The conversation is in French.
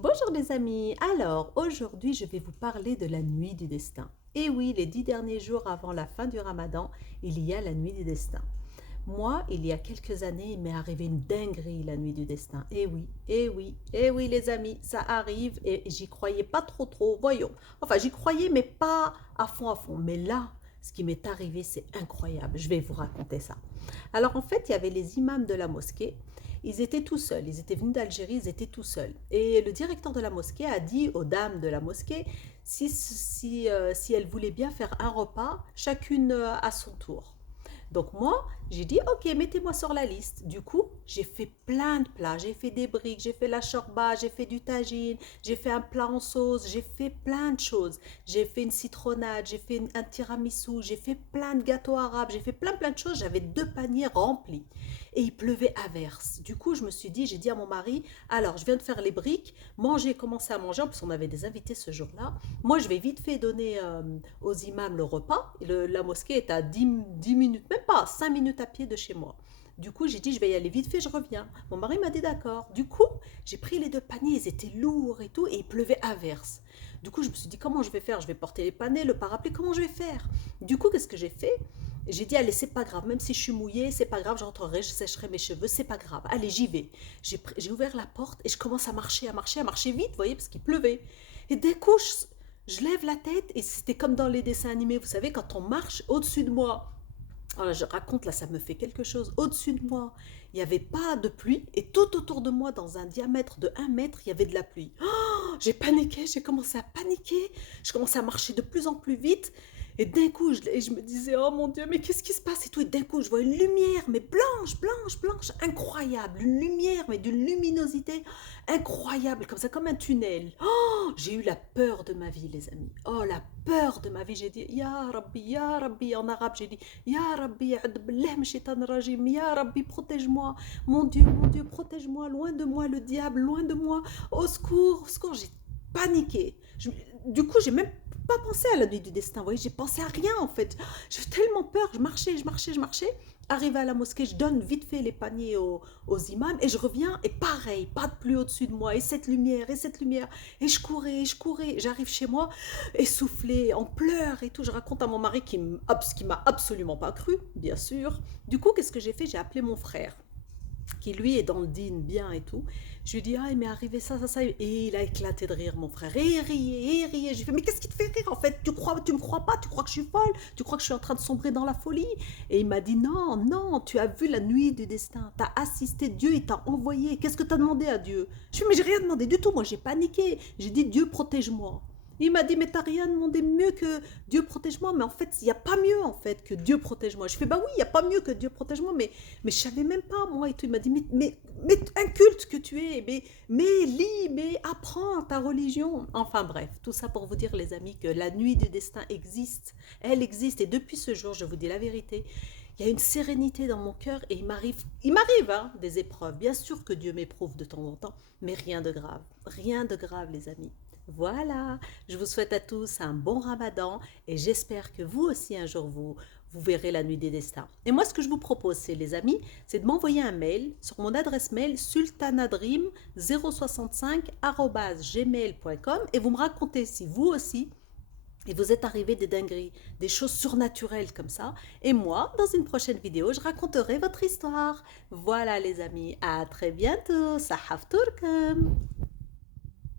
Bonjour les amis, alors aujourd'hui je vais vous parler de la nuit du destin. Et oui, les 10 derniers jours avant la fin du ramadan, il y a la nuit du destin. Moi, il y a quelques années, il m'est arrivé une dinguerie la nuit du destin. Et oui, et oui, et oui les amis, ça arrive et j'y croyais pas trop, voyons. Enfin, j'y croyais mais pas à fond. Mais là, ce qui m'est arrivé, c'est incroyable. Je vais vous raconter ça. Alors en fait, il y avait les imams de la mosquée. Ils étaient tout seuls. Ils étaient venus d'Algérie, ils étaient tout seuls. Et le directeur de la mosquée a dit aux dames de la mosquée si elles voulaient bien faire un repas, chacune à son tour. Donc moi, j'ai dit, ok, mettez-moi sur la liste. Du coup, j'ai fait plein de plats. J'ai fait des briques, j'ai fait la chorba, j'ai fait du tagine, j'ai fait un plat en sauce, j'ai fait plein de choses. J'ai fait une citronnade, j'ai fait un tiramisu, j'ai fait plein de gâteaux arabes, j'ai fait plein de choses. J'avais 2 paniers remplis. Et il pleuvait à verse. Du coup, je me suis dit, j'ai dit à mon mari, alors je viens de faire les briques, manger, commencer à manger, parce qu'on avait des invités ce jour-là. Moi, je vais vite fait donner aux imams le repas. La mosquée est à 10 minutes, même pas 5 minutes à pied de chez moi. Du coup, j'ai dit, je vais y aller vite fait, je reviens. Mon mari m'a dit d'accord. Du coup, j'ai pris les 2 paniers, ils étaient lourds et tout, et il pleuvait à verse. Du coup, je me suis dit, comment je vais faire? Je vais porter les paniers, le parapluie, comment je vais faire? Du coup, qu'est-ce que j'ai fait? J'ai dit, allez, c'est pas grave, même si je suis mouillée, c'est pas grave, j'entrerai, je sécherai mes cheveux, c'est pas grave. Allez, j'y vais. J'ai ouvert la porte et je commence à marcher vite, vous voyez, parce qu'il pleuvait. Et d'un coup, je lève la tête et c'était comme dans les dessins animés, vous savez, quand on marche au-dessus de moi. Alors je raconte là, ça me fait quelque chose. Au-dessus de moi, il n'y avait pas de pluie et tout autour de moi, dans un diamètre de 1 mètre, il y avait de la pluie. Oh, j'ai paniqué, j'ai commencé à paniquer, je commençais à marcher de plus en plus vite. Et d'un coup, je me disais, oh mon Dieu, mais qu'est-ce qui se passe et tout. Et d'un coup, je vois une lumière, mais blanche, incroyable. Une lumière, mais d'une luminosité incroyable, comme ça, comme un tunnel. Oh, j'ai eu la peur de ma vie, les amis. Oh, la peur de ma vie. J'ai dit, Ya Rabbi, en arabe, j'ai dit, Ya Rabbi, a'udhu billah min shaitan rajim. Ya Rabbi, protège-moi. Mon Dieu, protège-moi. Loin de moi, le diable, loin de moi. Au secours. J'ai paniqué. Du coup, j'ai même pas pensé à la nuit du destin. Vous voyez, j'ai pensé à rien en fait. J'ai tellement peur. Je marchais. Arrivé à la mosquée, je donne vite fait les paniers aux imams et je reviens et pareil, pas de pluie au-dessus de moi et cette lumière. Et je courais. J'arrive chez moi essoufflée, en pleurs et tout. Je raconte à mon mari qui m'a absolument pas cru, bien sûr. Du coup, qu'est-ce que j'ai fait? J'ai appelé mon frère qui lui est dans le din bien et tout. Je lui dis, ah, il m'est arrivé ça. Et il a éclaté de rire, mon frère. Et il riait. Je lui fais, mais qu'est-ce qui te fait rire en fait? Tu me crois pas? Tu crois que je suis folle? Tu crois que je suis en train de sombrer dans la folie? Et il m'a dit, non, tu as vu la nuit du destin. Tu as assisté, Dieu, il t'a envoyé. Qu'est-ce que tu as demandé à Dieu? Je lui fais, mais j'ai rien demandé du tout. Moi, j'ai paniqué. J'ai dit, Dieu, protège-moi. Il m'a dit, mais t'as rien demandé mieux que Dieu protège-moi. Mais en fait, il n'y a pas mieux en fait que Dieu protège-moi. Je fais, bah oui, il n'y a pas mieux que Dieu protège-moi. Mais je savais même pas, moi, et tout. Il m'a dit, mais inculte que tu es, mais lis, mais apprends ta religion. Enfin bref, tout ça pour vous dire, les amis, que la nuit du destin existe. Elle existe. Et depuis ce jour, je vous dis la vérité, il y a une sérénité dans mon cœur et il m'arrive hein, des épreuves. Bien sûr que Dieu m'éprouve de temps en temps, mais rien de grave. Rien de grave, les amis. Voilà, je vous souhaite à tous un bon ramadan et j'espère que vous aussi un jour vous verrez la nuit des destins. Et moi ce que je vous propose c'est les amis, c'est de m'envoyer un mail sur mon adresse mail sultanadream065@gmail.com et vous me racontez si vous aussi il vous est arrivé des dingueries, des choses surnaturelles comme ça. Et moi, dans une prochaine vidéo, je raconterai votre histoire. Voilà les amis, à très bientôt. Sahaf Turkum.